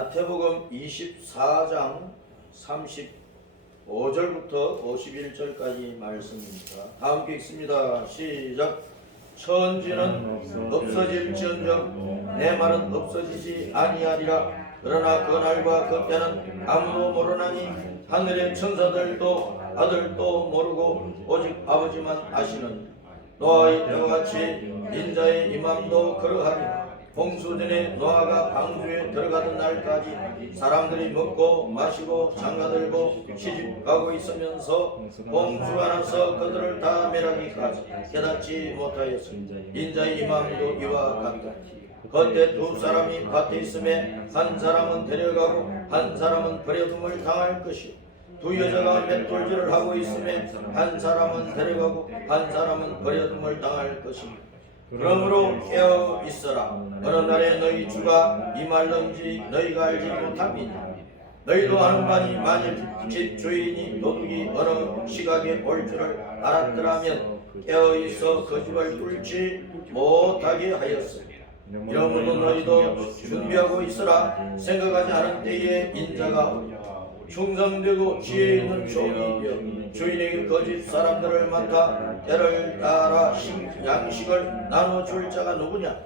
마태복음 24장 35절부터 51절까지 말씀입니다. 다 함께 읽습니다. 시작. 천지는 없어질지언정 내 말은 없어지지 아니하리라. 그러나 그날과 그때는 아무도 모르나니 하늘의 천사들도 아들도 모르고 오직 아버지만 아시는. 노아의 때와 같이 인자의 임함도 그러하리라. 홍수전에 노아가 방주에 들어가던 날까지 사람들이 먹고 마시고 장가들고 시집가고 있으면서 홍수가 나서 그들을 다 멸하기까지 깨닫지 못하였으니 인자의 임함도 이와 같다. 그때 두 사람이 밭에 있음에 한 사람은 데려가고 한 사람은 버려둠을 당할 것이요 두 여자가 맷돌질을 하고 있음에 한 사람은 데려가고 한 사람은 버려둠을 당할 것이요 그러므로 깨어 있어라. 어느 날에 너희 주가 임할는지 너희가 알지 못함이니 너희도 아는바니 만일 집 주인이 도둑이 어느 시각에 올 줄을 알았더라면 깨어 있어 그 집을 뚫지 못하게 하였으니 이러므로 너희도 준비하고 있어라. 생각하지 않은 때에 인자가 오리라. 충성되고 지혜 있는 종이 되어 주인에게 그 집 사람들을 맡아 때를 따라 양식을 나눠줄 자가 누구냐?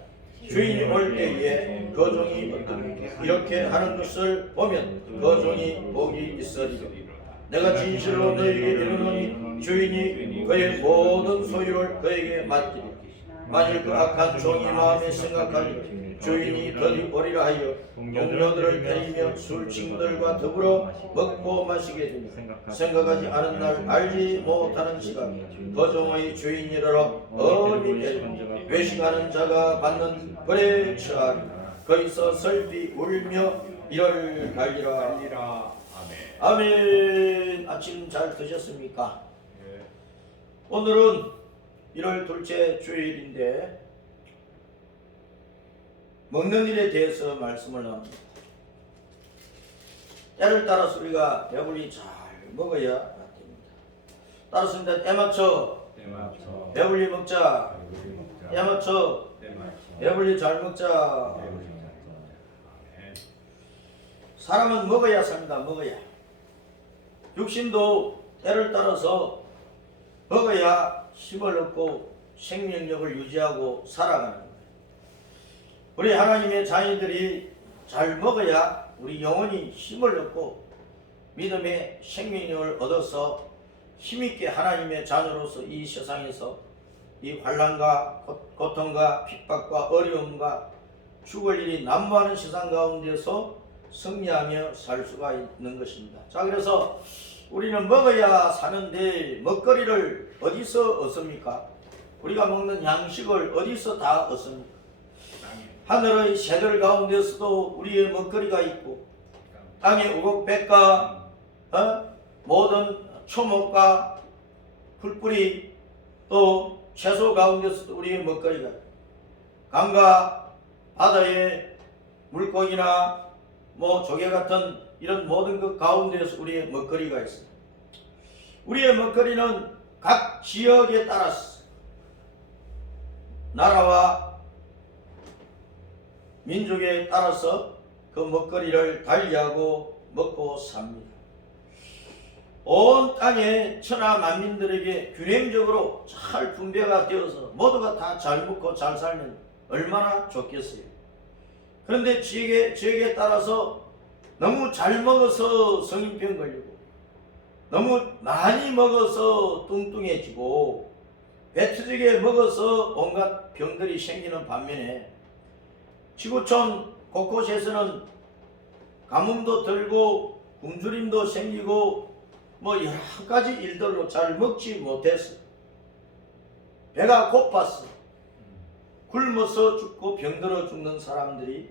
주인이 올 때에 그 종이 어떻게 이렇게 하는 것을 보면 그 종이 복이 있으리라. 내가 진실로 너희에게 이르노니 주인이 그의 모든 소유를 그에게 맡기리라. 만일 그 악한 종이 마음에 생각하니 주인이 더디 오리라 하여 동료들을 때리며 술친구들과 더불어 먹고 마시게 되며 생각하지 않은 날 알지 못하는 시각 그 종의 주인이라로 어미 때리며 외식하는 자가 받는 벌에 처하리라. 거기서 슬피 울며 이를 갈리라. 아멘. 아침 잘 드셨습니까? 오늘은 1월 둘째 주일인데 먹는 일에 대해서 말씀을 나눕니다. 때를 따라서 우리가 배불리 잘 먹어야 됩니다. 따라서 때 맞춰 배불리 먹자. 때 맞춰 배불리 잘 먹자. 사람은 먹어야 삽니다. 먹어야. 육신도 때를 따라서 먹어야 힘을 얻고 생명력을 유지하고 살아가는 거예요. 우리 하나님의 자녀들이 잘 먹어야 우리 영혼이 힘을 얻고 믿음의 생명력을 얻어서 힘있게 하나님의 자녀로서 이 세상에서 이 환난과 고통과 핍박과 어려움과 죽을 일이 난무하는 세상 가운데서 승리하며 살 수가 있는 것입니다. 자, 그래서 우리는 먹어야 사는데 먹거리를 어디서 얻습니까? 우리가 먹는 양식을 어디서 다 얻습니까? 하늘의 새들 가운데서도 우리의 먹거리가 있고 땅의 우곡백과 모든 초목과 풀뿌리 또 채소 가운데서도 우리의 먹거리가 있고 강과 바다의 물고기나 조개 같은 이런 모든 것 가운데서 우리의 먹거리가 있습니다. 우리의 먹거리는 각 지역에 따라서 나라와 민족에 따라서 그 먹거리를 달리하고 먹고 삽니다. 온 땅의 천하 만민들에게 균형적으로 잘 분배가 되어서 모두가 다 잘 먹고 잘 살면 얼마나 좋겠어요. 그런데 지역에 따라서 너무 잘 먹어서 성인병 걸리고 너무 많이 먹어서 뚱뚱해지고 배투지게 먹어서 온갖 병들이 생기는 반면에 지구촌 곳곳에서는 가뭄도 들고 굶주림도 생기고 여러 가지 일들로 잘 먹지 못해서 배가 고파서 굶어서 죽고 병들어 죽는 사람들이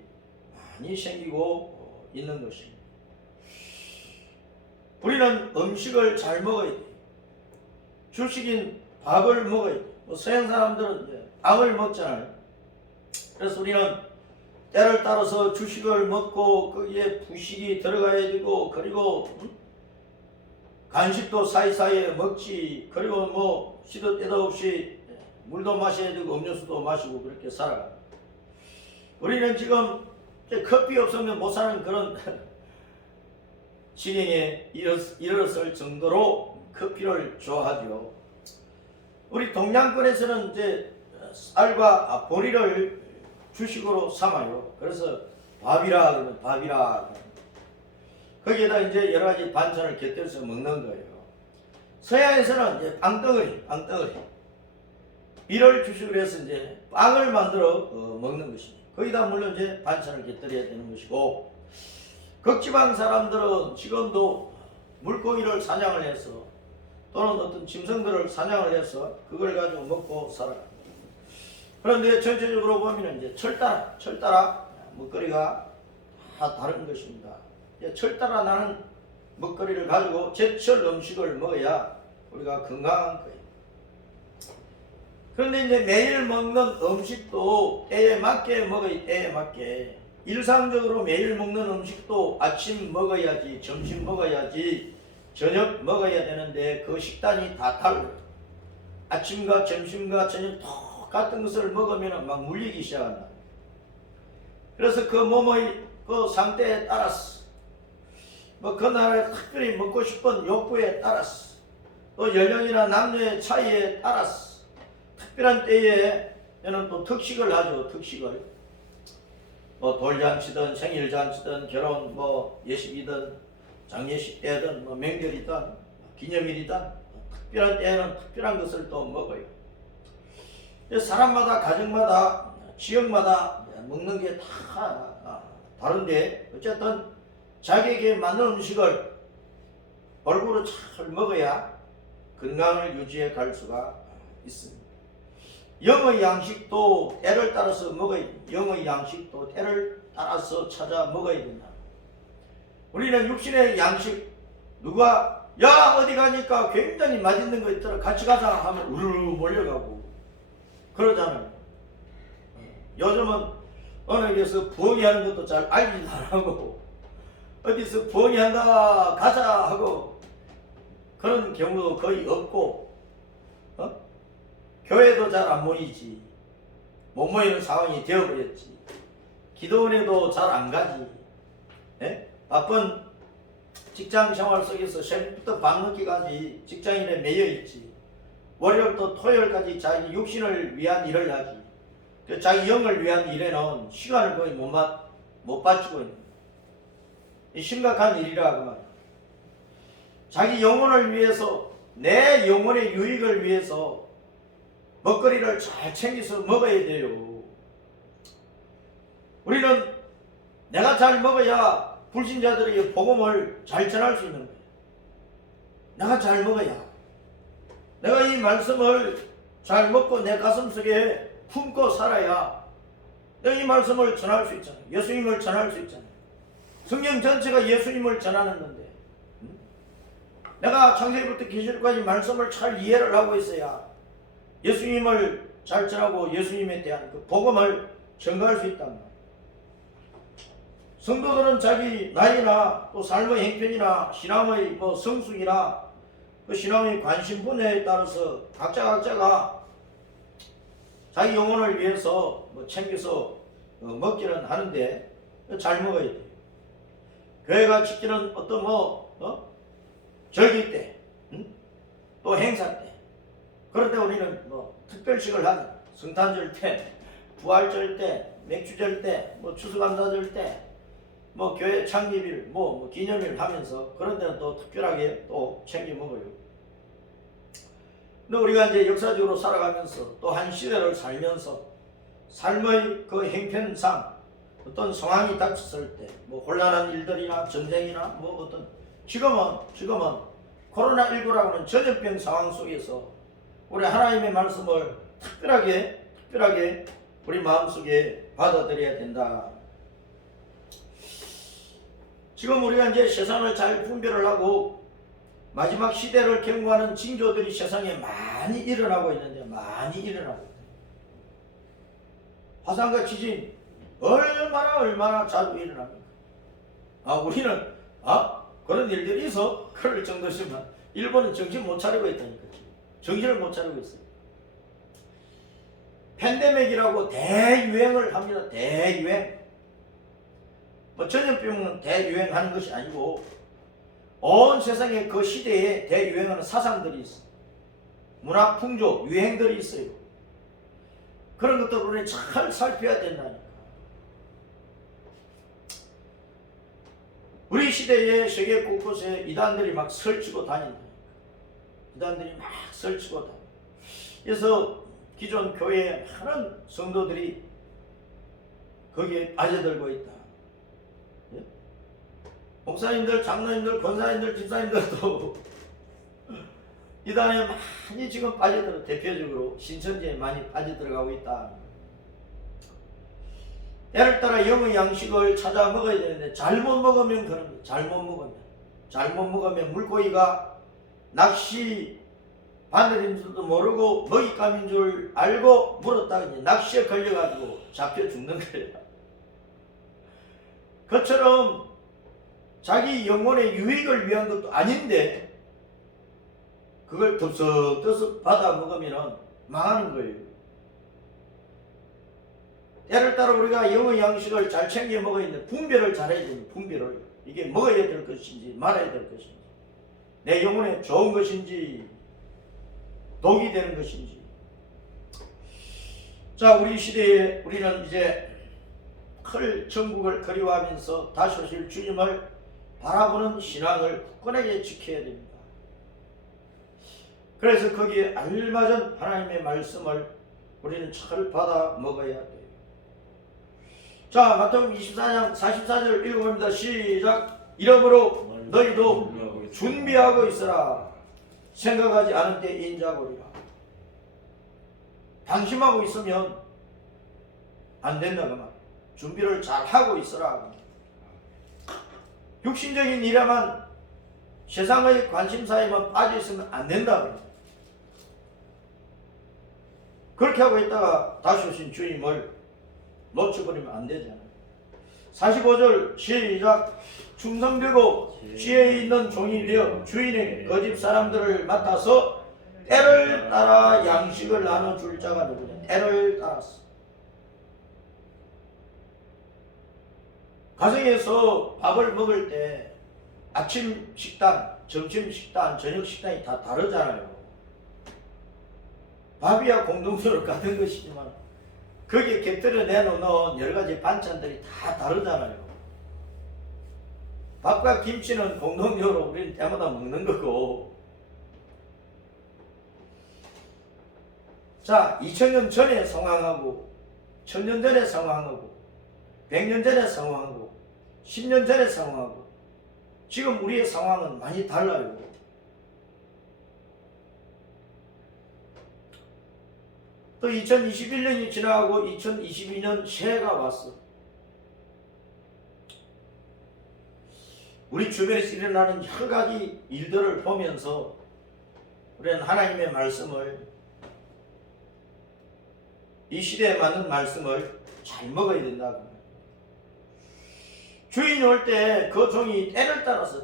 많이 생기고 있는 것입니다. 우리는 음식을 잘 먹어야 돼요. 주식인 밥을 먹어야 돼요. 서양 사람들은 빵을 먹잖아요. 그래서 우리는 때를 따라서 주식을 먹고 거기에 부식이 들어가야 되고 그리고 간식도 사이사이에 먹지 그리고 시도 때도 없이 물도 마셔야 되고 음료수도 마시고 그렇게 살아가요. 우리는 지금 커피 없으면 못 사는 그런 지경에 이르렀을 정도로 커피를 좋아하죠. 우리 동양권에서는 이제 쌀과 보리를 주식으로 삼아요. 그래서 밥이라 그러면 밥이라. 거기에다 이제 여러 가지 반찬을 곁들여서 먹는 거예요. 서양에서는 이제 빵덩어리. 이를 주식으로 해서 이제 빵을 만들어 먹는 것입니다. 거기다 물론 이제 반찬을 곁들여야 되는 것이고, 극지방 사람들은 지금도 물고기를 사냥을 해서 또는 어떤 짐승들을 사냥을 해서 그걸 가지고 먹고 살아갑니다. 그런데 전체적으로 보면 이제 철따라 먹거리가 다 다른 것입니다. 철따라 나는 먹거리를 가지고 제철 음식을 먹어야 우리가 건강한 거예요. 그런데 이제 매일 먹는 음식도 때에 맞게 먹어야 때에 맞게. 일상적으로 매일 먹는 음식도 아침 먹어야지, 점심 먹어야지, 저녁 먹어야 되는데 그 식단이 다 달라요. 아침과 점심과 저녁 똑같은 것을 먹으면 막 물리기 시작한다. 그래서 그 몸의 그 상태에 따라서 뭐 그날에 특별히 먹고 싶은 욕구에 따라서 또 연령이나 남녀의 차이에 따라서 특별한 때에는 또 특식을 하죠. 특식을 뭐 돌잔치든 생일잔치든 결혼 뭐 예식이든 장례식 때든 뭐 명절이든 기념일이든 특별한 때에는 특별한 것을 또 먹어요. 사람마다 가정마다 지역마다 먹는 게 다 다른데 어쨌든 자기에게 맞는 음식을 골고루 잘 먹어야 건강을 유지해 갈 수가 있습니다. 영의 양식도 때를 따라서 먹어야 된다. 영의 양식도 때를 따라서 찾아 먹어야 된다. 우리는 육신의 양식 누가 야 어디 가니까 굉장히 맛있는 거 있더라 같이 가자 하면 우르르 몰려가고 그러잖아요. 요즘은 어느 데서 부엉이 하는 것도 잘 알지도 안 하고 어디서 부엉이 한다 가자 하고 그런 경우도 거의 없고 교회도 잘 안 모이지. 못 모이는 상황이 되어버렸지. 기도원에도 잘 안 가지. 바쁜 직장 생활 속에서 새벽부터 밤늦게까지 직장인에 매여 있지. 월요일부터 토요일까지 자기 육신을 위한 일을 하지. 자기 영을 위한 일에는 시간을 거의 못 바치고 있는 이 심각한 일이라 그 말이야. 자기 영혼을 위해서 내 영혼의 유익을 위해서 먹거리를 잘 챙겨서 먹어야 돼요. 우리는 내가 잘 먹어야 불신자들에게 복음을 잘 전할 수 있는 거예요. 내가 잘 먹어야 내가 이 말씀을 잘 먹고 내 가슴속에 품고 살아야 내가 이 말씀을 전할 수 있잖아요. 예수님을 전할 수 있잖아요. 성경 전체가 예수님을 전하는 건데 내가 창세기부터 계시록까지 말씀을 잘 이해를 하고 있어야 예수님을 잘 전하고 예수님에 대한 그 복음을 전가할 수 있단 말이에요. 성도들은 자기 나이나 또 삶의 행편이나 신앙의 뭐 성숙이나 그 신앙의 관심 분야에 따라서 각자가 자기 영혼을 위해서 뭐 챙겨서 먹기는 하는데 잘 먹어야 돼요. 교회가 지키는 어떤 절기 때, 또 행사 때, 그럴 때 우리는 뭐 특별식을 하는 성탄절 때, 부활절 때, 맥주절 때, 뭐 추수감사절 때, 뭐 교회 창립일, 뭐 기념일 하면서 그런 데는 또 특별하게 또 챙겨 먹어요. 근데 우리가 이제 역사적으로 살아가면서 또 한 시대를 살면서 삶의 그 행편상 어떤 상황이 닥쳤을 때, 뭐 혼란한 일들이나 전쟁이나 뭐 어떤 지금은 코로나19라고는 전염병 상황 속에서 우리 하나님의 말씀을 특별하게 우리 마음속에 받아들여야 된다. 지금 우리가 이제 세상을 잘 분별을 하고 마지막 시대를 경고하는 징조들이 세상에 많이 일어나고 있는데 화산과 지진 얼마나 자주 일어납니까? 우리는 그런 일들이 있어 그럴 정도시면 일본은 정신 못 차리고 있다니까. 정신을 못 차리고 있어요. 팬데믹이라고 대유행을 합니다. 대유행. 뭐 전염병은 대유행하는 것이 아니고 온 세상에 그 시대에 대유행하는 사상들이 있어. 문화 풍조 유행들이 있어요. 그런 것들을 우리는 잘 살펴야 된다니까. 우리 시대에 세계 곳곳에 이단들이 막 설치고 다닌다. 이단들이 막 설치고 다닌다. 그래서 기존 교회에 많은 성도들이 거기에 빠져들고 있다. 예? 목사님들, 장로님들, 권사님들, 집사님들도 이단에 많이 지금 빠져들어. 대표적으로 신천지에 많이 빠져들어가고 있다. 때를 따라 영의 양식을 찾아 먹어야 되는데 잘못 먹으면 그런 거예요. 잘못 먹으면 물고기가 낚시 바늘인 줄도 모르고 먹잇감인 줄 알고 물었다가 이제 낚시에 걸려가지고 잡혀 죽는 거예요. 그처럼 자기 영혼의 유익을 위한 것도 아닌데 그걸 덥석덥석 받아 먹으면 망하는 거예요. 때를 따라 우리가 영의 양식을 잘 챙겨 먹어야 되는데 분별을 잘해야 됩니다. 분별을. 이게 먹어야 될 것인지 말아야 될 것인지, 내 영혼에 좋은 것인지 독이 되는 것인지. 자, 우리 시대에 우리는 이제 클 천국을 그리워하면서 다시 오실 주님을 바라보는 신앙을 굳건하게 지켜야 됩니다. 그래서 거기에 알맞은 하나님의 말씀을 우리는 잘 받아 먹어야 돼요. 자, 마태복음 24장 44절 읽어봅니다. 시작. 이러므로 너희도 준비하고 있으라. 생각하지 않은 때 인자고리라. 방심하고 있으면 안 된다 그 말. 준비를 잘 하고 있으라. 육신적인 일에만 세상의 관심사에만 빠져 있으면 안 된다. 그렇게 하고 있다가 다시 오신 주님을 놓쳐버리면 안 되잖아요. 45절 시작. 충성되고 지혜 있는 종이 되어 주인의 그 집 사람들을 맡아서 때를 따라 양식을 나눠줄 자가 누구냐. 때를 따라서. 가정에서 밥을 먹을 때 아침 식단, 점심 식단, 저녁 식단이 다 다르잖아요. 밥이야 공동체로 같은 것이지만 거기에 곁들여 내놓는 여러 가지 반찬들이 다 다르잖아요. 밥과 김치는 공동적으로 우리는 때마다 먹는 거고, 자, 2000년 전의 상황하고 1000년 전의 상황하고 100년 전의 상황하고 10년 전의 상황하고 지금 우리의 상황은 많이 달라요. 또 2021년이 지나가고 2022년 새해가 왔어. 우리 주변에서 일어나는 여러 가지 일들을 보면서 우리는 하나님의 말씀을, 이 시대에 맞는 말씀을 잘 먹어야 된다고. 주인이 올 때 그 종이 때를 따라서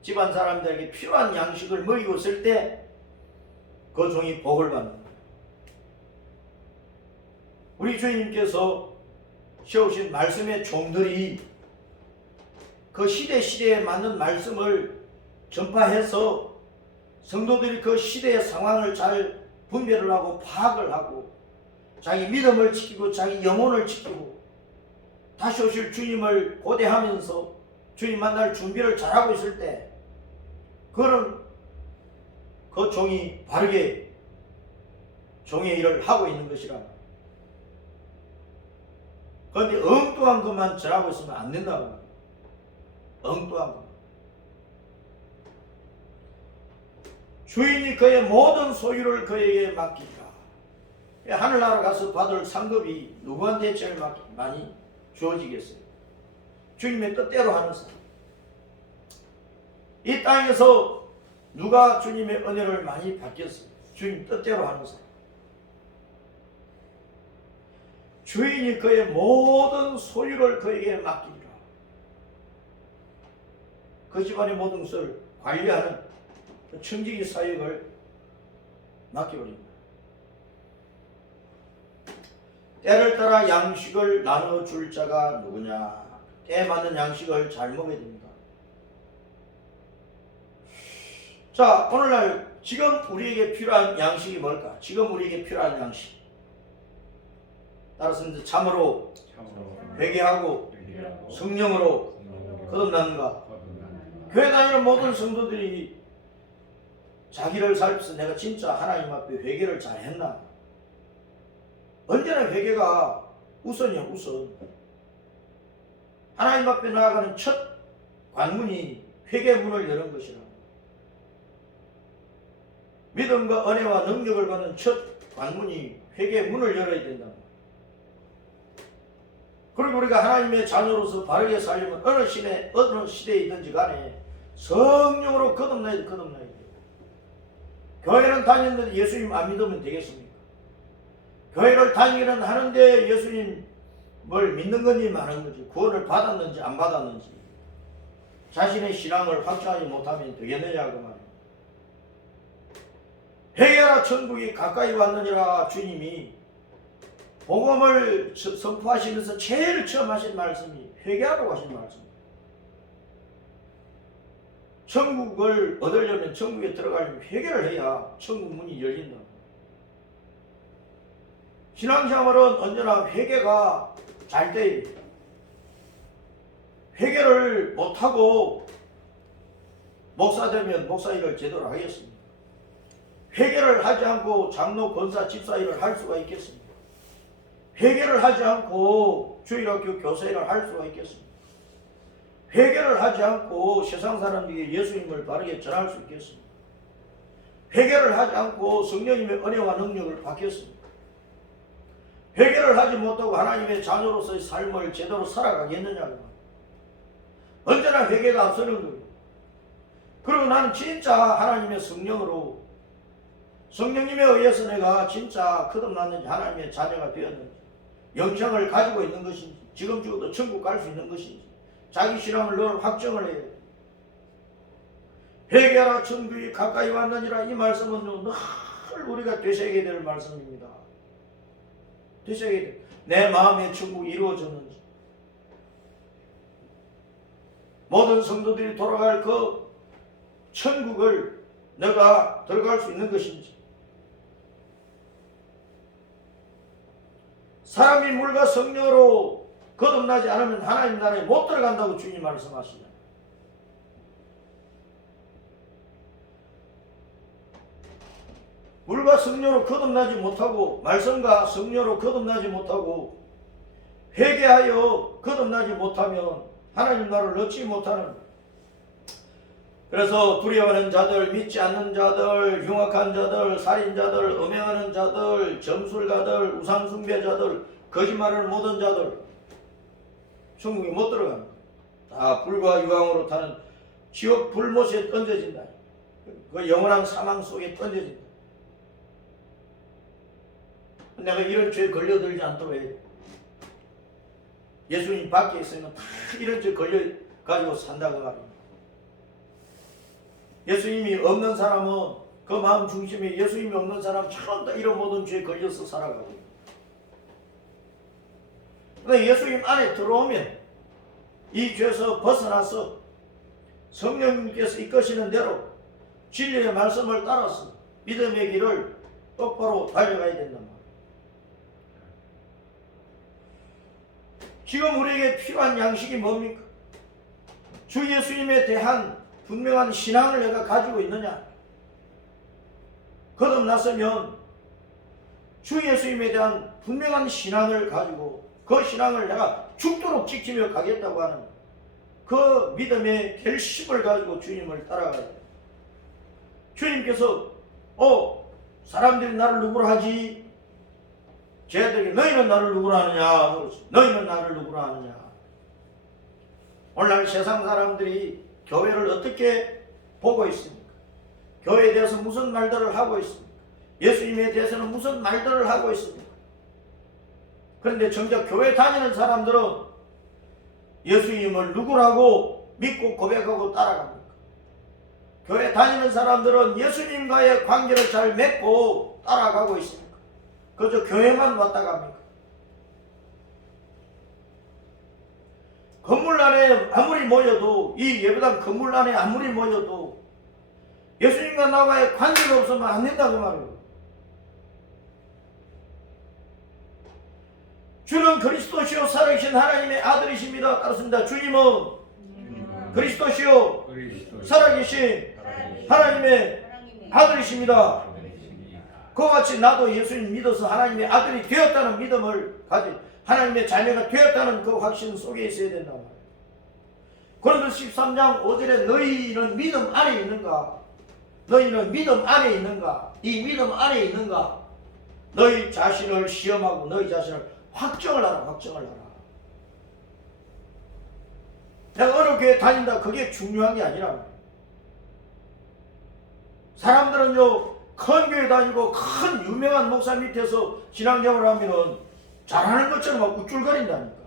집안 사람들에게 필요한 양식을 먹이고 있을 때 그 종이 복을 받는 거예요. 우리 주님께서 세우신 말씀의 종들이 그 시대에 맞는 말씀을 전파해서 성도들이 그 시대의 상황을 잘 분별을 하고 파악을 하고 자기 믿음을 지키고 자기 영혼을 지키고 다시 오실 주님을 고대하면서 주님 만날 준비를 잘하고 있을 때 그런 그 종이 바르게 종의 일을 하고 있는 것이라. 그런데 엉뚱한 것만 전하고 있으면 안 된다고 합니다. 엉뚱한 것. 주인이 그의 모든 소유를 그에게 맡기라. 하늘나라 가서 받을 상급이 누구한테 제일 많이 주어지겠어요? 주님의 뜻대로 하는 사람. 이 땅에서 누가 주님의 은혜를 많이 받겠어요? 주님 뜻대로 하는 사람. 주인이 그의 모든 소유를 그에게 맡기리라. 그 집안의 모든 것을 관리하는 그 청지기 사역을 맡겨버립니다. 때를 따라 양식을 나눠줄 자가 누구냐? 때에 맞는 양식을 잘 먹어야 됩니다. 자, 오늘날 지금 우리에게 필요한 양식이 뭘까? 지금 우리에게 필요한 양식. 따라서 이제 참으로 회개하고 성령으로 거듭나는가? 교회 다니는 모든 성도들이 자기를 살펴서 내가 진짜 하나님 앞에 회개를 잘 했나? 언제나 회개가 우선이야, 우선. 하나님 앞에 나아가는 첫 관문이 회개 문을 여는 것이라. 믿음과 은혜와 능력을 받는 첫 관문이 회개 문을 열어야 된다. 그리고 우리가 하나님의 자녀로서 바르게 살려면 어느 시대에 있든지 간에 성령으로 거듭나야 돼, 거듭나야 돼. 교회는 다녔는데 예수님 안 믿으면 되겠습니까? 교회를 다니기는 하는데 예수님을 믿는 건지 마는 건지, 구원을 받았는지 안 받았는지, 자신의 신앙을 확증하지 못하면 되겠느냐 그 말이에요. 회개하라 천국이 가까이 왔느니라. 주님이 복음을 선포하시면서 제일 처음 하신 말씀이 회개하라고 하신 말씀입니다. 천국을 얻으려면, 천국에 들어가려면 회개를 해야 천국 문이 열린다. 신앙생활은 언제나 회개가 잘 돼야 돼요. 회개를 못하고 목사 되면 목사 일을 제대로 하겠습니다. 회개를 하지 않고 장로, 권사, 집사 일을 할 수가 있겠습니다. 회개를 하지 않고 주일학교 교사 일을 할 수가 있겠습니다. 회개를 하지 않고 세상 사람들에게 예수님을 바르게 전할 수 있겠습니다. 회개를 하지 않고 성령님의 은혜와 능력을 받겠습니다. 회개를 하지 못하고 하나님의 자녀로서의 삶을 제대로 살아가겠느냐고. 언제나 회개가 앞서는 거예요. 그리고 나는 진짜 하나님의 성령으로, 성령님에 의해서 내가 진짜 거듭났는지, 하나님의 자녀가 되었는지, 영생을 가지고 있는 것인지, 지금 죽어도 천국 갈 수 있는 것인지, 자기 신앙을 늘 확정을 해야 돼. 회개하라 천국이 가까이 왔느니라. 이 말씀은 늘 우리가 되새겨야 될 말씀입니다. 되새겨야 돼. 내 마음의 천국이 이루어졌는지, 모든 성도들이 돌아갈 그 천국을 내가 들어갈 수 있는 것인지, 사람이 물과 성령으로 거듭나지 않으면 하나님 나라에 못 들어간다고 주님 말씀하시잖아요. 물과 성령으로 거듭나지 못하고, 말씀과 성령으로 거듭나지 못하고, 회개하여 거듭나지 못하면 하나님 나라를 얻지 못하는. 그래서 두려워하는 자들, 믿지 않는 자들, 흉악한 자들, 살인자들, 음행하는 자들, 점술가들, 우상숭배자들, 거짓말을 모든 자들 천국에 못 들어갑니다. 다 불과 유황으로 타는 지옥 불못에 던져진다. 그 영원한 사망 속에 던져진다. 내가 이런 죄에 걸려들지 않도록 해야 돼. 예수님 밖에 있으면 다 이런 죄에 걸려가지고 산다고 말입니다. 예수님이 없는 사람은 그 마음 중심에 예수님이 없는 사람처럼 다 이런 모든 죄에 걸려서 살아가고 있습니다. 그런데 예수님 안에 들어오면 이 죄에서 벗어나서 성령님께서 이끄시는 대로 진리의 말씀을 따라서 믿음의 길을 똑바로 달려가야 된단 말이에요. 지금 우리에게 필요한 양식이 뭡니까? 주 예수님에 대한 분명한 신앙을 내가 가지고 있느냐? 거듭났으면 주 예수님에 대한 분명한 신앙을 가지고 그 신앙을 내가 죽도록 지키며 가겠다고 하는 그 믿음의 결심을 가지고 주님을 따라가야 돼요. 주님께서 사람들이 나를 누구로 하지? 쟤들에게 너희는 나를 누구로 하느냐? 너희는 나를 누구로 하느냐? 오늘날 세상 사람들이 교회를 어떻게 보고 있습니까? 교회에 대해서 무슨 말들을 하고 있습니까? 예수님에 대해서는 무슨 말들을 하고 있습니까? 그런데 정작 교회 다니는 사람들은 예수님을 누구라고 믿고 고백하고 따라갑니까? 교회 다니는 사람들은 예수님과의 관계를 잘 맺고 따라가고 있습니까? 그저 교회만 왔다 갑니까? 건물 안에 아무리 모여도, 이 예배당 건물 안에 아무리 모여도 예수님과 나와의 관계가 없으면 안 된다고 말이에요. 주는 그리스도시요 살아계신 하나님의 아들이십니다. 따랐습니다. 주님은 그리스도시요 살아계신 하나님의 아들이십니다. 그와 같이 나도 예수님 믿어서 하나님의 아들이 되었다는 믿음을 가진, 하나님의 자녀가 되었다는 그 확신 속에 있어야 된단 말이에요. 고린도서 13장 5절에 너희는 믿음 안에 있는가? 너희는 믿음 안에 있는가? 이 믿음 안에 있는가? 너희 자신을 시험하고 너희 자신을 확정을 하라. 확정을 하라. 내가 어느 교회 다닌다 그게 중요한 게 아니라, 사람들은요 큰 교회 다니고 큰 유명한 목사 밑에서 신앙생활을 하면은 잘하는 것처럼 막 우쭐거린다니까.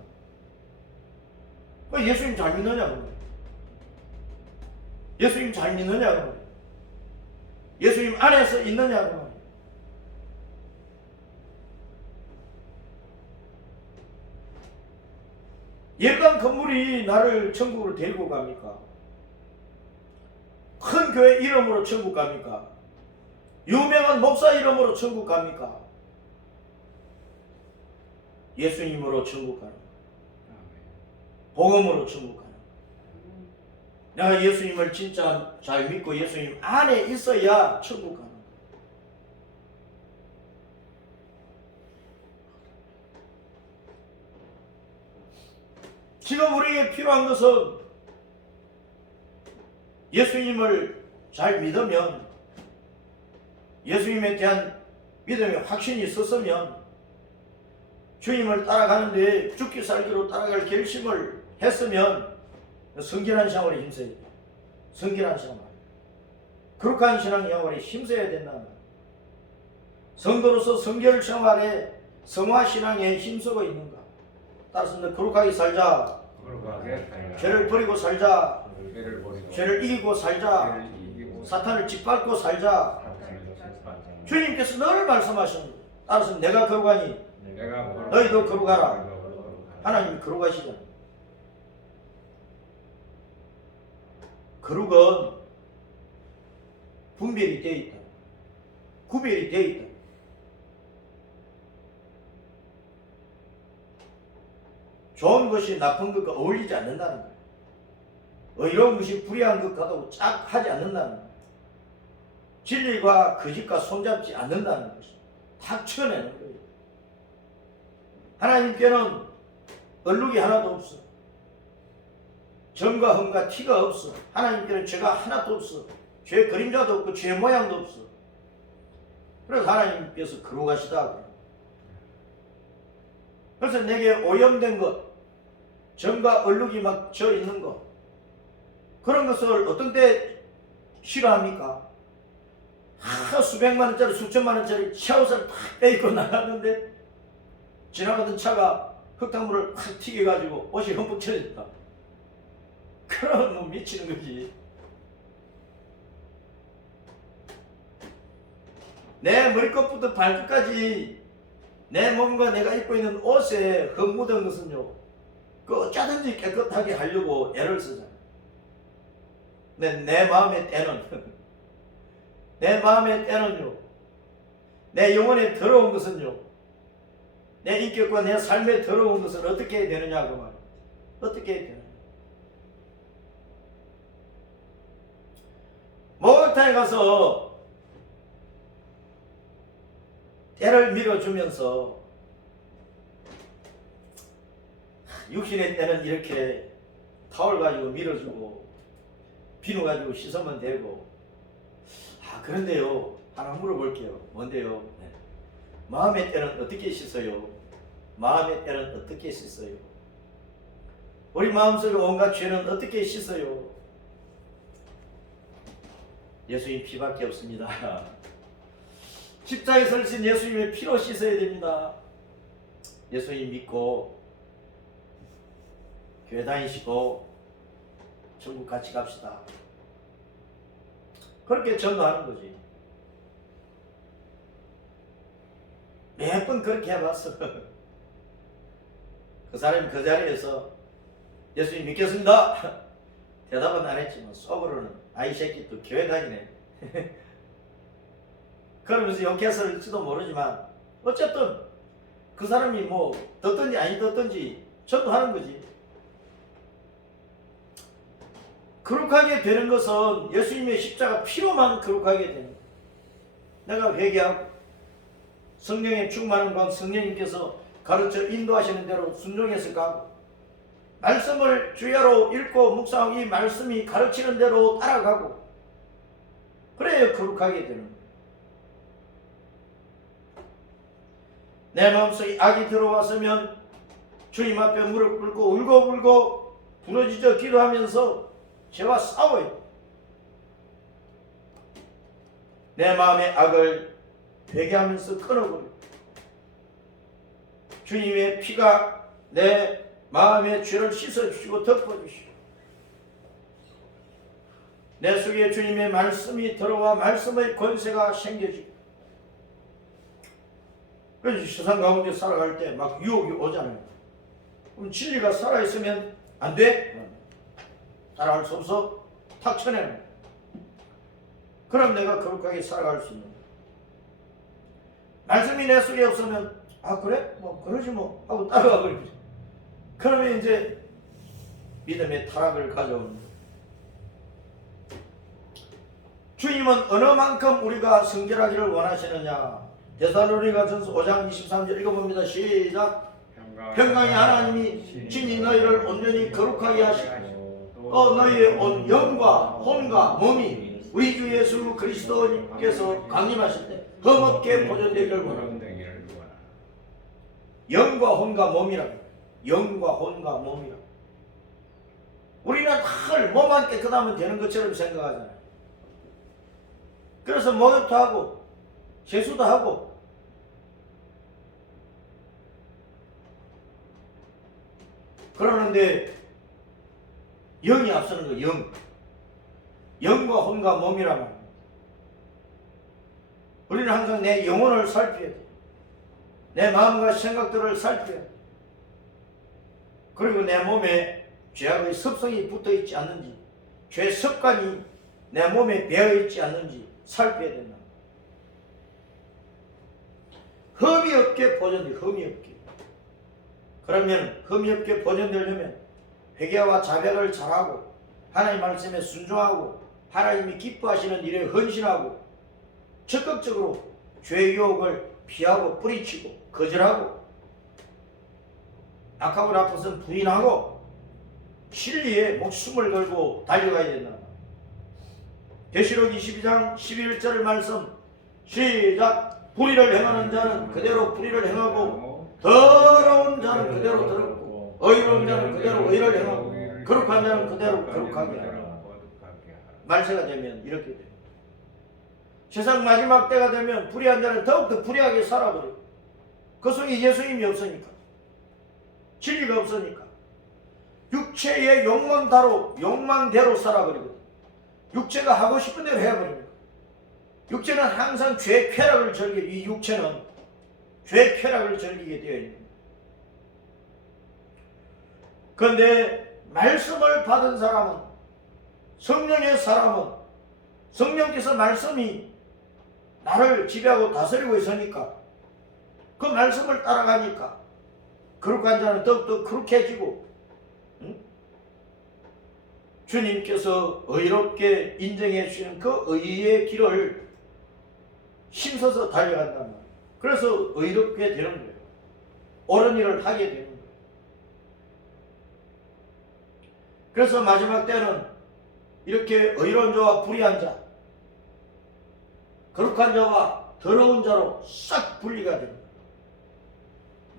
예수님 잘 믿느냐고. 예수님 잘 믿느냐고. 예수님 안에서 있느냐고. 예배당 건물이 나를 천국으로 데리고 갑니까? 큰 교회 이름으로 천국 갑니까? 유명한 목사 이름으로 천국 갑니까? 예수님으로 천국 가는 거야. 복음으로 천국 가는 거야. 내가 예수님을 진짜 잘 믿고 예수님 안에 있어야 천국 가는 거야. 지금 우리에게 필요한 것은 예수님을 잘 믿으면, 예수님에 대한 믿음의 확신이 있었으면 주님을 따라가는데 죽기 살기로 따라갈 결심을 했으면 성결한 생활에 힘써야 돼. 성결한 생활, 거룩한 신앙생활에 힘써야 된다는 거야. 성도로서 성결 생활에 성화 신앙에 힘쓰고 있는가? 따라서 거룩하게 살자. 죄를 버리고 살자. 죄를 이기고 살자. 사탄을 짓밟고 살자. 주님께서 늘 말씀하십니다. 따라서 내가 거룩하니 너희도 거룩하라. 하나님이 거룩하시잖아요. 거룩은 분별이 되어 있다. 구별이 되어 있다. 좋은 것이 나쁜 것과 어울리지 않는다는 거예요. 의로운 것이 불의한 것과도 짝하지 않는다는 거예요. 진리과 거짓과 손잡지 않는다는 것이 탁쳐내는 거예요. 하나님께는 얼룩이 하나도 없어. 점과 흠과 티가 없어. 하나님께는 죄가 하나도 없어. 죄 그림자도 없고 죄 모양도 없어. 그래서 하나님께서 거룩하시다. 그래서 내게 오염된 것, 점과 얼룩이 막 져 있는 것, 그런 것을 어떤 때 싫어합니까? 수백만 원짜리 수천만 원짜리 샤워살 탁 빼입고 나갔는데 지나가던 차가 흙탕물을 확 튀겨가지고 옷이 흠뻑 쳐졌다. 그러면 뭐 미치는 거지. 내 머리끝부터 발끝까지 내 몸과 내가 입고 있는 옷에 흙 묻은 것은요, 그 어쩌든지 깨끗하게 하려고 애를 쓰잖아. 근데 내 마음의 때는 내 마음의 때는요, 내 영혼에 더러운 것은요, 내 인격과 내 삶에 더러운 것을 어떻게 해야 되느냐고 말이야. 어떻게 해야 되느냐. 목욕탕에 가서 때를 밀어주면서, 육신의 때는 이렇게 타월 가지고 밀어주고 비누 가지고 씻으면 되고, 그런데요, 하나 물어볼게요. 뭔데요? 네. 마음의 때는 어떻게 씻어요? 마음의 때는 어떻게 씻어요? 우리 마음속에 온갖 죄는 어떻게 씻어요? 예수님 피밖에 없습니다. 십자가에 설신 예수님의 피로 씻어야 됩니다. 예수님 믿고 교회 다니시고 천국 같이 갑시다. 그렇게 전도하는 거지. 몇 번 그렇게 해봤어. 그 사람이 그 자리에서 예수님 믿겠습니다. 대답은 안 했지만 속으로는 아이 새끼 또 교회 다니네. 그러면서 욕했을지도 모르지만 어쨌든 그 사람이 뭐 듣든지 아니 듣든지 전도하는 거지. 거룩하게 되는 것은 예수님의 십자가 피로만 거룩하게 되는 거야. 내가 회개하고 성령의 충만한 건 성령님께서 가르쳐 인도하시는 대로 순종해서 가고 말씀을 주야로 읽고 묵상하고 이 말씀이 가르치는 대로 따라가고 그래야 거룩하게 되는 거예요. 내 마음속에 악이 들어왔으면 주님 앞에 무릎 꿇고 울고불고 부러지져 기도하면서 죄와 싸워요. 내 마음의 악을 회개하면서 끊어버려요. 주님의 피가 내 마음의 죄를 씻어주시고 덮어주시고 내 속에 주님의 말씀이 들어와 말씀의 권세가 생겨지고 그래서 세상 가운데 살아갈 때 막 유혹이 오잖아요. 그럼 진리가 살아있으면 안 돼? 따라할 수 없어? 탁 쳐내는 거야. 그럼 내가 거룩하게 살아갈 수 있는 거야. 말씀이 내 속에 없으면 아 그래? 뭐 그러지 뭐 하고 따라가 버리지. 그러면 이제 믿음의 타락을 가져오는 거예요. 주님은 어느 만큼 우리가 성결하기를 원하시느냐. 데살로니가전서 5장 23절 읽어봅니다. 시작. 평강의 하나님이 친히 너희를 온전히 거룩하게 하시고 또 너희의 온 영과 혼과 몸이 우리 주 예수 그리스도님께서 강림하실 때 흠없게 보존되기를 원합니다. 영과 혼과 몸이라. 영과 혼과 몸이라. 우리는 늘 몸만 깨끗하면 되는 것처럼 생각하잖아요. 그래서 목욕도 하고 세수도 하고 그러는데 영이 앞서는 거. 영과 혼과 몸이란 말이에요. 우리는 항상 내 영혼을 살펴야 돼. 내 마음과 생각들을 살펴야 돼. 그리고 내 몸에 죄악의 습성이 붙어있지 않는지 죄 습관이 내 몸에 배어있지 않는지 살펴야 된다. 흠이 없게 보존돼. 흠이 없게. 그러면 흠이 없게 보존되려면 회개와 자백을 잘하고 하나님 말씀에 순종하고 하나님이 기뻐하시는 일에 헌신하고 적극적으로 죄의 유혹을 피하고 뿌리치고 거절하고 악하고 나쁜 부인하고 진리에 목숨을 걸고 달려가야 된다. 계시록 22장 11절 말씀 시작. 불의를 행하는 자는 그대로 불의를 행하고 더러운 자는 그대로 더럽고 의로운 자는 그대로 의를 행하고 거룩한 자는 그대로 거룩하게 하라. 말세가 되면 이렇게 됩니다. 세상 마지막 때가 되면 불의한 자는 더욱더 불의하게 살아버려요. 그 속에 예수님이 없으니까 진리가 없으니까 육체의 욕망대로 살아버리거든. 육체가 하고 싶은 대로 해버립니다. 육체는 항상 죄 쾌락을 즐기고 이 육체는 죄 쾌락을 즐기게 되어 있습니다. 그런데 말씀을 받은 사람은 성령의 사람은 성령께서 말씀이 나를 지배하고 다스리고 있으니까 그 말씀을 따라가니까 거룩한 자는 더욱더 거룩해지고 주님께서 의롭게 인정해 주시는 그 의의 길을 힘써서 달려간단 말이에요. 그래서 의롭게 되는 거예요. 옳은 일을 하게 되는 거예요. 그래서 마지막 때는 이렇게 의로운 자와 불의한 자, 거룩한 자와 더러운 자로 싹 분리가 되는 거예요.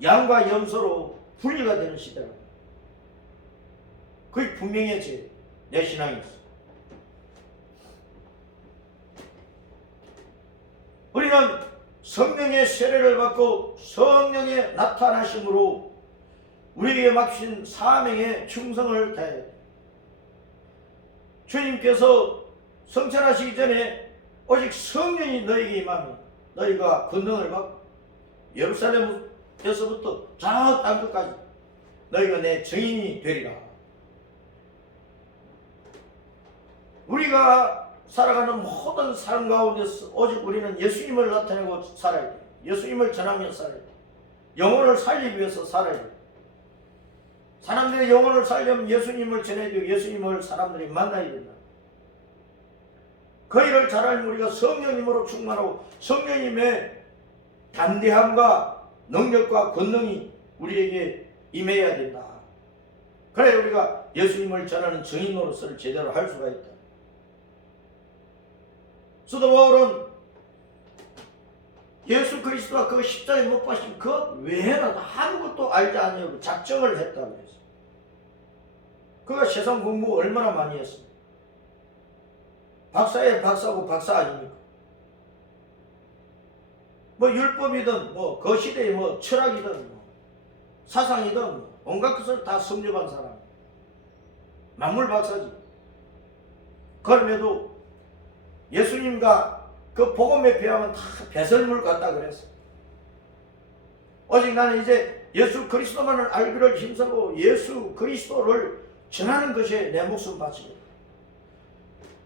양과 염소로 분리가 되는 시대라고. 그게 분명해져요. 내 신앙이 있어. 우리는 성령의 세례를 받고 성령의 나타나심으로 우리에게 맡기신 사명에 충성을 다해야 돼. 주님께서 성천하시기 전에 오직 성령이 너에게 임하면 너희가 권능을 받고 예루살렘에서부터 저 땅끝까지 너희가 내 증인이 되리라. 우리가 살아가는 모든 삶 가운데서 오직 우리는 예수님을 나타내고 살아야 돼. 예수님을 전하며 살아야 돼. 영혼을 살리기 위해서 살아야 돼. 사람들의 영혼을 살려면 예수님을 전해야 되고 예수님을 사람들이 만나야 된다. 그 일을 잘하면 우리가 성령님으로 충만하고 성령님의 담대함과 능력과 권능이 우리에게 임해야 된다. 그래야 우리가 예수님을 전하는 증인으로서를 제대로 할 수가 있다. 사도 바울은 예수 그리스도가 그 십자가에 못 박힌 그 외에는 아무것도 알지 아니하고 작정을 했다고 그랬어요. 그가 세상 공부 얼마나 많이 했습니까? 박사의 박사고 박사 아닙니까? 뭐 율법이든 뭐 그 시대의 뭐 철학이든 뭐 사상이든 뭐 온갖 것을 다 섭렵한 사람. 만물 박사지. 그럼에도 예수님과 그 복음에 비하면 다 배설물 같다 그랬어. 오직 나는 이제 예수 그리스도만을 알기를 힘쓰고 예수 그리스도를 전하는 것에 내 목숨 바치겠다.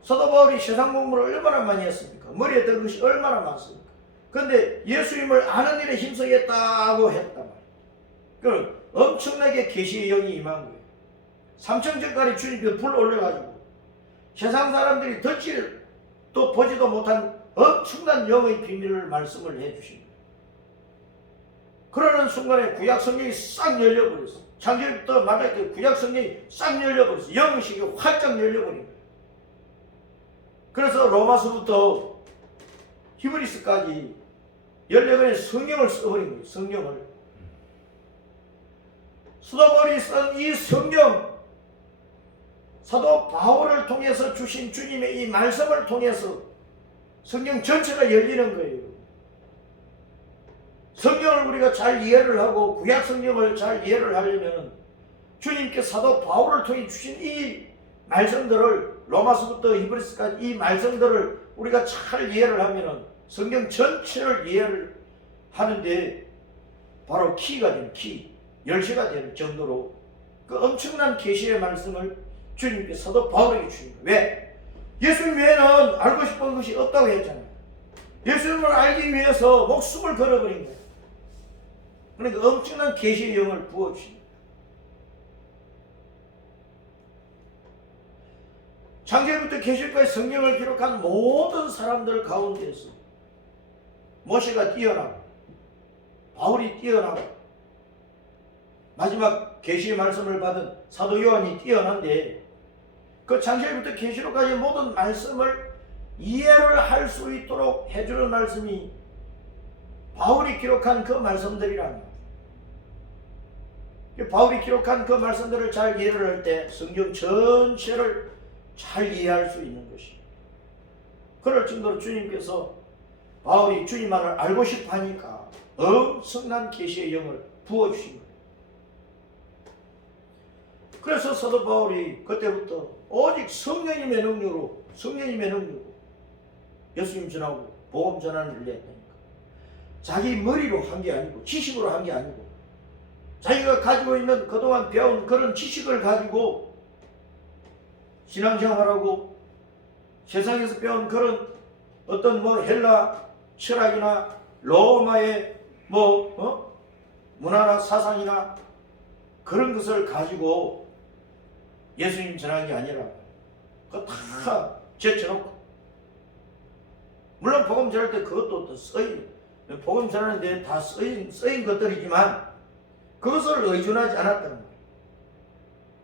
사도 바울이 세상 공부를 얼마나 많이 했습니까? 머리에 든 것이 얼마나 많습니까? 그런데 예수님을 아는 일에 힘쓰겠다고 했단 말이에요. 그럼 엄청나게 계시의 영이 임한 거예요. 삼천절까지 주님께서 불 올려가지고 세상 사람들이 듣지도 보지도 못한 엄청난 영의 비밀을 말씀을 해주신 거예요. 그러는 순간에 구약 성경이 싹 열려버렸어. 창세기부터 말할 때 구약 성경이 싹 열려버렸어. 영의식이 활짝 열려버린 거예요. 그래서 로마서부터 히브리서까지 14권의 성경을 써버린 거예요. 성경을. 사도 바울이 쓴 이 성경, 사도 바울을 통해서 주신 주님의 이 말씀을 통해서 성경 전체가 열리는 거예요. 성경을 우리가 잘 이해를 하고 구약 성경을 잘 이해를 하려면 주님께 사도 바울을 통해 주신 이 말씀들을 로마서부터 히브리서까지 이 말씀들을 우리가 잘 이해를 하면 성경 전체를 이해를 하는데 바로 키가 되는 키, 열쇠가 되는 정도로 그 엄청난 계시의 말씀을 주님께 사도 바울에게 주신 거예요. 왜? 예수님 외에는 알고 싶은 것이 없다고 했잖아요. 예수님을 알기 위해서 목숨을 걸어버린 거예요. 그러니까 엄청난 계시의 영을 부어주신 거예요. 창세기부터 계시록까지 성경을 기록한 모든 사람들 가운데서 모세가 뛰어나고 바울이 뛰어나고 마지막 계시의 말씀을 받은 사도 요한이 뛰어난데 그 창세기부터 계시록까지 모든 말씀을 이해를 할 수 있도록 해주는 말씀이 바울이 기록한 그 말씀들이란 말이에요. 바울이 기록한 그 말씀들을 잘 이해를 할 때 성경 전체를 잘 이해할 수 있는 것입니다. 그럴 정도로 주님께서 바울이 주님만을 알고 싶어 하니까 엄청난 계시의 영을 부어주신 거예요. 그래서 사도 바울이 그때부터 오직 성령님의 능력으로 예수님 전하고 복음 전하는 일을 했다니까. 자기 머리로 한 게 아니고 지식으로 한 게 아니고 자기가 가지고 있는 그동안 배운 그런 지식을 가지고 신앙생활하고 세상에서 배운 그런 어떤 헬라 철학이나 로마의 문화나 사상이나 그런 것을 가지고 예수님 전한 게 아니라 그거 다 제쳐놓고 물론 복음 전할 때 그것도 또 쓰인 복음 전하는 데 다 쓰인 것들이지만 그것을 의존하지 않았다는 거예요.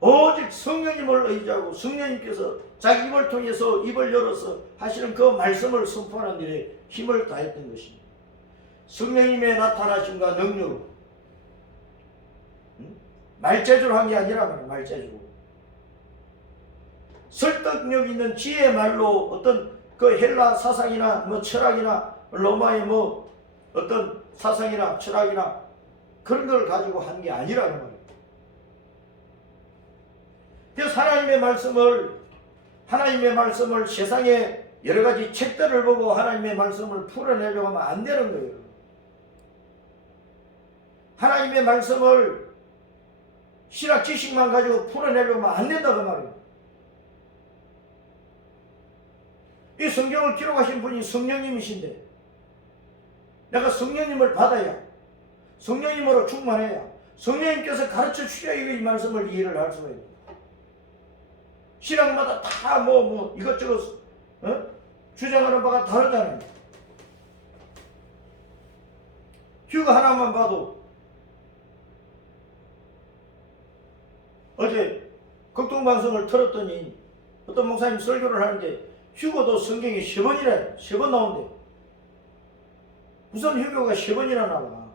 오직 성령님을 의지하고 성령님께서 자기 입을 통해서 입을 열어서 하시는 그 말씀을 선포하는 일에 힘을 다했던 것입니다. 성령님의 나타나심과 능력으로 말재주로 한 게 아니라 말재주로 설득력 있는 지혜의 말로 어떤 그 헬라 사상이나 철학이나 로마의 어떤 사상이나 철학이나 그런 걸 가지고 한 게 아니라는 말이에요. 그래서 하나님의 말씀을 세상에 여러 가지 책들을 보고 하나님의 말씀을 풀어내려고 하면 안 되는 거예요. 하나님의 말씀을 신학 지식만 가지고 풀어내려고 하면 안 된다고 말이에요. 이 성경을 기록하신 분이 성령님이신데 내가 성령님을 받아야, 성령님으로 충만해야, 성령님께서 가르쳐 주셔야 이 말씀을 이해를 할 수가 있다. 신앙마다 다 이것저것 주장하는 바가 다르잖아요. 휴거 하나만 봐도 어제 극동방송을 틀었더니 어떤 목사님 설교를 하는데 휴거도 성경에 3번이래. 3번 나온대. 무슨 휴거가 3번이나 나와.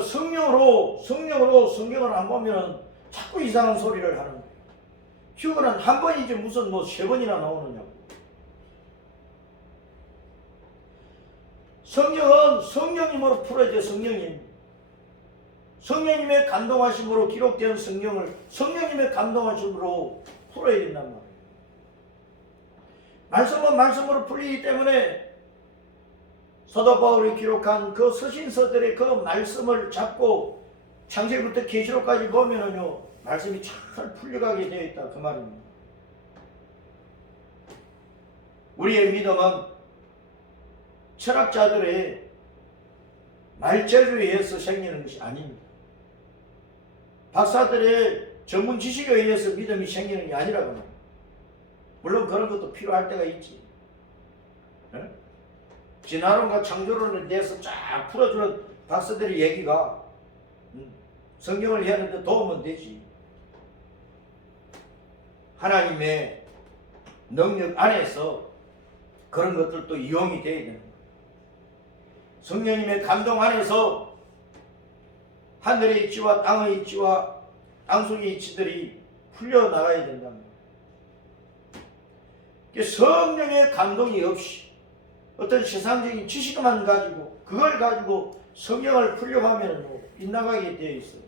성령으로 성경을 안 보면 자꾸 이상한 소리를 하는 거예요. 휴거는 한 번이지 무슨 3번이나 나오느냐고. 성경은 성령님으로 풀어져. 성령님의 감동하심으로 기록된 성경을 성령님의 감동하심으로 풀어야 된단 말이에요. 말씀은 말씀으로 풀리기 때문에 사도 바울이 기록한 그 서신서들의 그 말씀을 잡고 창세기부터 계시록까지 보면은요, 말씀이 잘 풀려가게 되어 있다 그 말입니다. 우리의 믿음은 철학자들의 말재주에 의해서 생기는 것이 아닙니다. 박사들의 전문 지식에 의해서 믿음이 생기는 게 아니라고 합니다. 물론 그런 것도 필요할 때가 있지. 진화론과 창조론에 대해서 쫙 풀어주는 박사들의 얘기가 성경을 이해하는 데 도움은 되지. 하나님의 능력 안에서 그런 것들도 이용이 되어야 되는 거예요. 성령님의 감동 안에서 하늘의 이치와 땅의 이치와 땅속의 이치들이 풀려나가야 된답니다. 성령의 감동이 없이 어떤 세상적인 지식만 가지고 그걸 가지고 성경을 풀려고 하면 빗나가게 되어 있어요.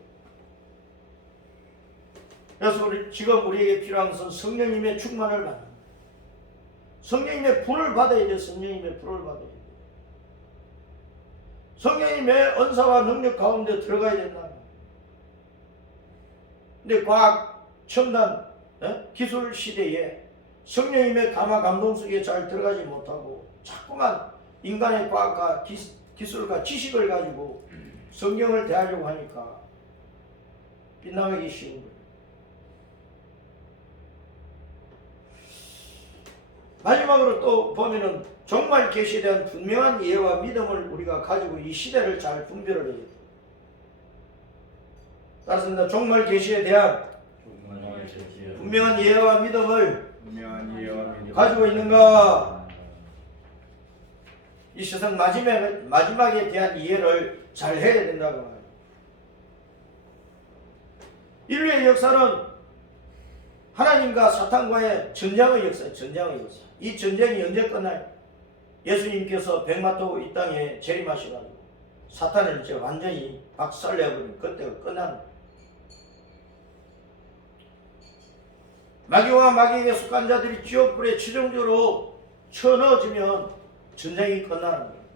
그래서 지금 우리에게 필요한 것은 성령님의 충만을 받는 거예요. 성령님의 불을 받아야 돼요. 성령님의 불을 받아야 돼요. 성령님의 은사와 능력 가운데 들어가야 된다. 근데 과학, 첨단, 기술 시대에 성령님의 감화 감동 속에 잘 들어가지 못하고 자꾸만 인간의 과학과 기술과 지식을 가지고 성경을 대하려고 하니까 빗나가기 쉬운 거예요. 마지막으로 또 보면은 종말 계시에 대한 분명한 이해와 믿음을 우리가 가지고 이 시대를 잘 분별을 해야 돼요. 따라서 종말 계시에 대한 분명한 이해와 믿음을 가지고 있는가? 이 세상 마지막에 대한 이해를 잘 해야 된다고 말해요. 인류의 역사는 하나님과 사탄과의 전쟁의 역사예요. 전쟁의 역사. 이 전쟁이 언제 끝나요? 예수님께서 백마 타고 이 땅에 재림하셔가지고 사탄을 이제 완전히 박살내버리면 그때가 끝나는 거예요. 마귀와 마귀에게 속한 자들이 지옥불에 최종적으로 쳐넣어지면 전쟁이 끝나는 거예요.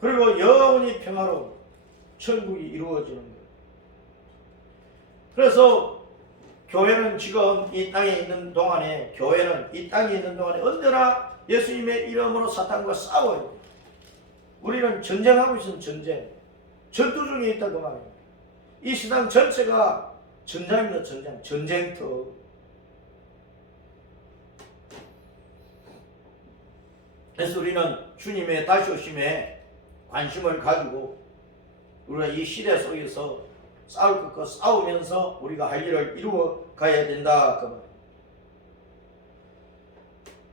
그리고 영원히 평화로 천국이 이루어지는 거예요. 그래서 교회는 지금 이 땅에 있는 동안에 언제나 예수님의 이름으로 사탄과 싸워요. 우리는 전쟁하고 있으면 전투 중에 있다 그 말이에요. 이 세상 전체가 전쟁입니다. 전쟁터. 그래서 우리는 주님의 다시 오심에 관심을 가지고 우리가 이 시대 속에서 싸울 것과 싸우면서 우리가 할 일을 이루어 가야 된다 그 말이에요.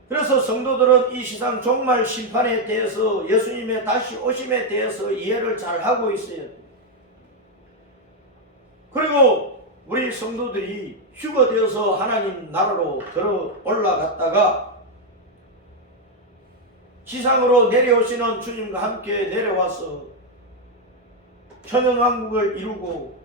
그래서 성도들은 이 세상 종말 심판에 대해서 예수님의 다시 오심에 대해서 이해를 잘 하고 있어야 돼요. 그리고 우리 성도들이 휴거되어서 하나님 나라로 들어 올라갔다가 지상으로 내려오시는 주님과 함께 내려와서 천연왕국을 이루고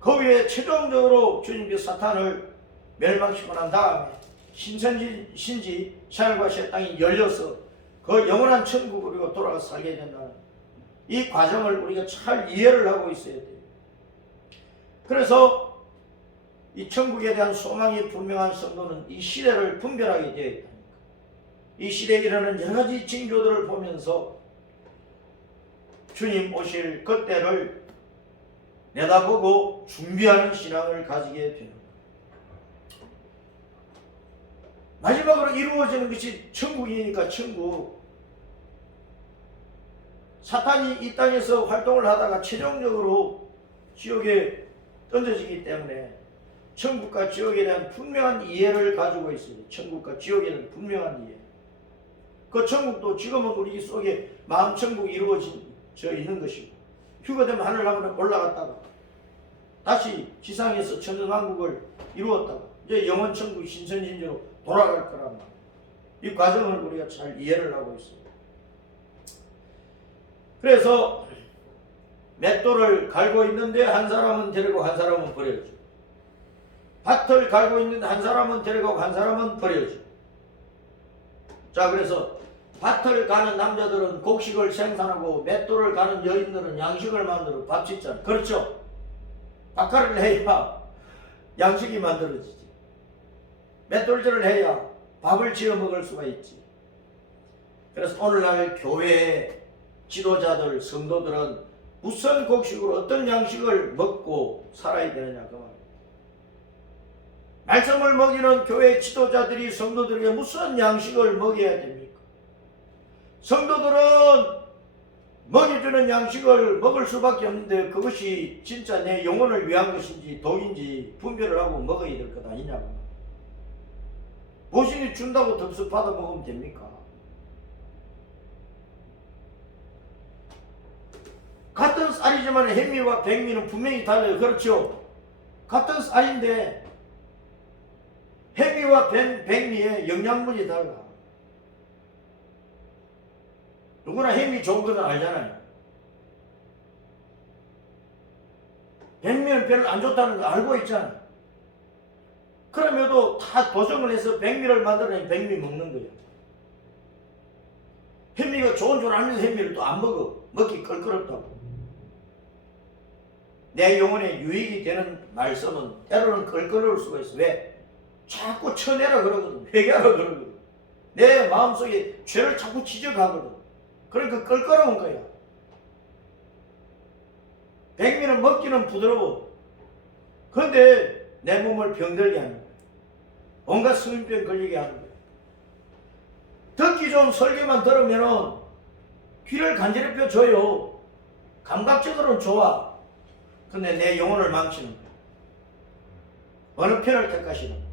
그 위에 최종적으로 주님께서 사탄을 멸망시키고 난 다음에 신지 하늘과 새 땅이 열려서 그 영원한 천국으로 돌아가 살게 된다는 이 과정을 우리가 잘 이해를 하고 있어야 돼요. 그래서 이 천국에 대한 소망이 분명한 성도는 이 시대를 분별하게 되어 있다. 이 시대에 일어나는 여러 가지 징조들을 보면서 주님 오실 그때를 내다보고 준비하는 신앙을 가지게 되는 것. 마지막으로 이루어지는 것이 천국이니까 천국. 사탄이 이 땅에서 활동을 하다가 최종적으로 지옥에 던져지기 때문에 천국과 지옥에 대한 분명한 이해를 가지고 있어요. 천국과 지옥에 대한 분명한 이해. 그 천국도 지금은 우리 속에 마음 천국이 이루어져 있는 것이고, 휴거되면 하늘나라로 올라갔다가 다시 지상에서 천년왕국을 이루었다가 이제 영원 천국 신천지로 돌아갈 거란 말이에요. 이 과정을 우리가 잘 이해를 하고 있어요. 그래서 맷돌을 갈고 있는데 한 사람은 데리고 한 사람은 버려져. 밭을 갈고 있는데 한 사람은 데리고 한 사람은 버려져. 자, 그래서 밭을 가는 남자들은 곡식을 생산하고 맷돌을 가는 여인들은 양식을 만들어 밥 짓잖아. 그렇죠? 박하를 해야 양식이 만들어지지. 맷돌질을 해야 밥을 지어 먹을 수가 있지. 그래서 오늘날 교회 지도자들, 성도들은 무슨 곡식으로 어떤 양식을 먹고 살아야 되느냐 그 말이에요. 말씀을 먹이는 교회 지도자들이 성도들에게 무슨 양식을 먹여야 됩니까? 성도들은 먹여주는 양식을 먹을 수밖에 없는데 그것이 진짜 내 영혼을 위한 것인지 독인지 분별을 하고 먹어야 될 것 아니냐고. 보신이 준다고 덥석 받아 먹으면 됩니까? 같은 쌀이지만 햄미와 백미는 분명히 달라요. 그렇죠? 같은 쌀인데 햄미와 백미의 영양분이 달라. 누구나 햄이 좋은 것은 알잖아요. 백미는 별로 안 좋다는 거 알고 있잖아요. 그럼에도 다 도정을 해서 백미를 만들어내면 백미 먹는 거예요. 햄미가 좋은 줄 알면서 햄미를 또 안 먹어. 먹기 껄끄럽다고. 내 영혼에 유익이 되는 말씀은 때로는 껄끄러울 수가 있어. 왜? 자꾸 쳐내라 그러거든. 회개하라 그러거든. 내 마음속에 죄를 자꾸 지적하거든. 그러니까 껄끄러운 거야. 백미는 먹기는 부드러워. 그런데 내 몸을 병들게 하는 거야. 온갖 성인병 걸리게 하는 거야. 듣기 좋은 설교만 들으면 귀를 간지럽혀 줘요. 감각적으로는 좋아. 근데 내 영혼을 망치는 거야. 어느 편을 택하시는 거야.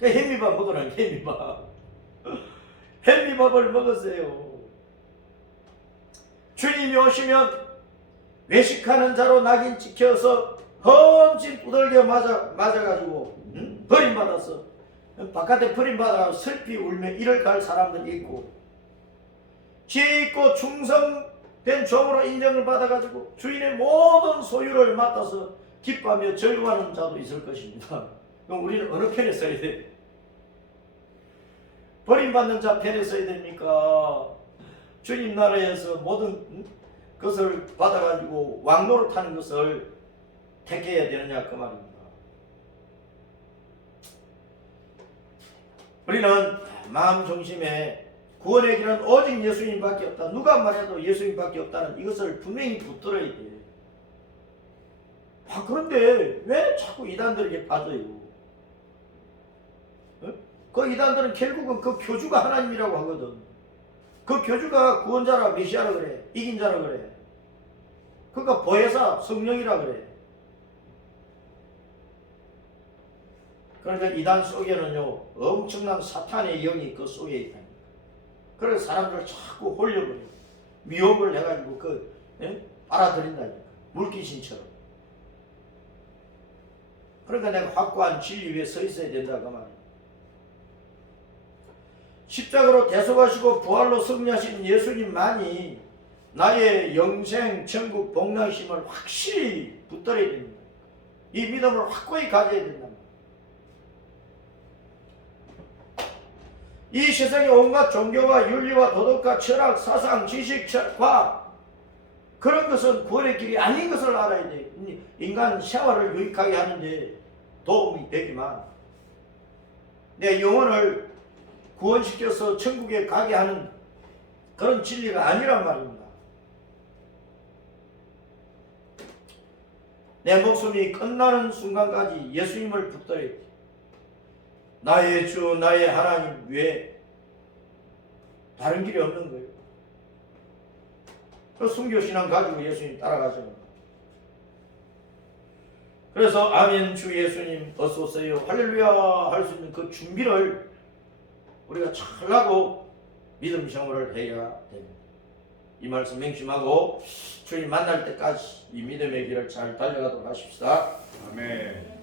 그 햄미밥 먹으라는 햄미밥. 햄미밥을 먹으세요. 주님이 오시면 외식하는 자로 낙인 찍혀서 험진 두들겨 맞아가지고 버림받아서 바깥에 버림받아서 슬피 울며 이를 갈 사람들이 있고, 지혜 있고 충성된 종으로 인정을 받아가지고 주인의 모든 소유를 맡아서 기뻐하며 즐거워하는 자도 있을 것입니다. 그럼 우리는 어느 편에 서야 돼? 버림받는 자 편에 서야 됩니까? 주님 나라에서 모든 것을 받아가지고 왕노릇 하는 것을 택해야 되느냐 그 말입니다. 우리는 마음 중심에 구원의 길은 오직 예수님밖에 없다. 누가 말해도 예수님밖에 없다는 이것을 분명히 붙들어야 돼. 그런데 왜 자꾸 이단들에게 빠져요? 그 이단들은 결국은 그 교주가 하나님이라고 하거든. 그 교주가 구원자라 메시아라 그래. 이긴 자라 그래. 그러니까 보혜사 성령이라 그래. 그러니까 이단 속에는요 엄청난 사탄의 영이 그 속에 있다. 그래서 사람들을 자꾸 홀려버려. 미혹을 해가지고 빨아들인다니까. 물귀신처럼. 그러니까 내가 확고한 진리 위에 서 있어야 된다 그 말이야. 십자가로 대속하시고 부활로 승리하신 예수님만이 나의 영생, 천국, 복락심을 확실히 붙들어야 됩니다. 이 믿음을 확고히 가져야 된다. 이 세상의 온갖 종교와 윤리와 도덕과 철학, 사상, 지식, 과학 그런 것은 구원의 길이 아닌 것을 알아야 돼. 인간 생활을 유익하게 하는데 도움이 되지만 내 영혼을 구원시켜서 천국에 가게 하는 그런 진리가 아니란 말입니다. 내 목숨이 끝나는 순간까지 예수님을 붙들어야 돼. 나의 주 나의 하나님 외에 다른 길이 없는 거예요. 그 순교신앙 가지고 예수님 따라가죠. 그래서 아멘 주 예수님 어서 오세요 할렐루야 할 수 있는 그 준비를 우리가 잘 하고 믿음 생활을 해야 됩니다. 이 말씀 맹심하고 주님 만날 때까지 이 믿음의 길을 잘 달려가도록 하십시다. 아멘.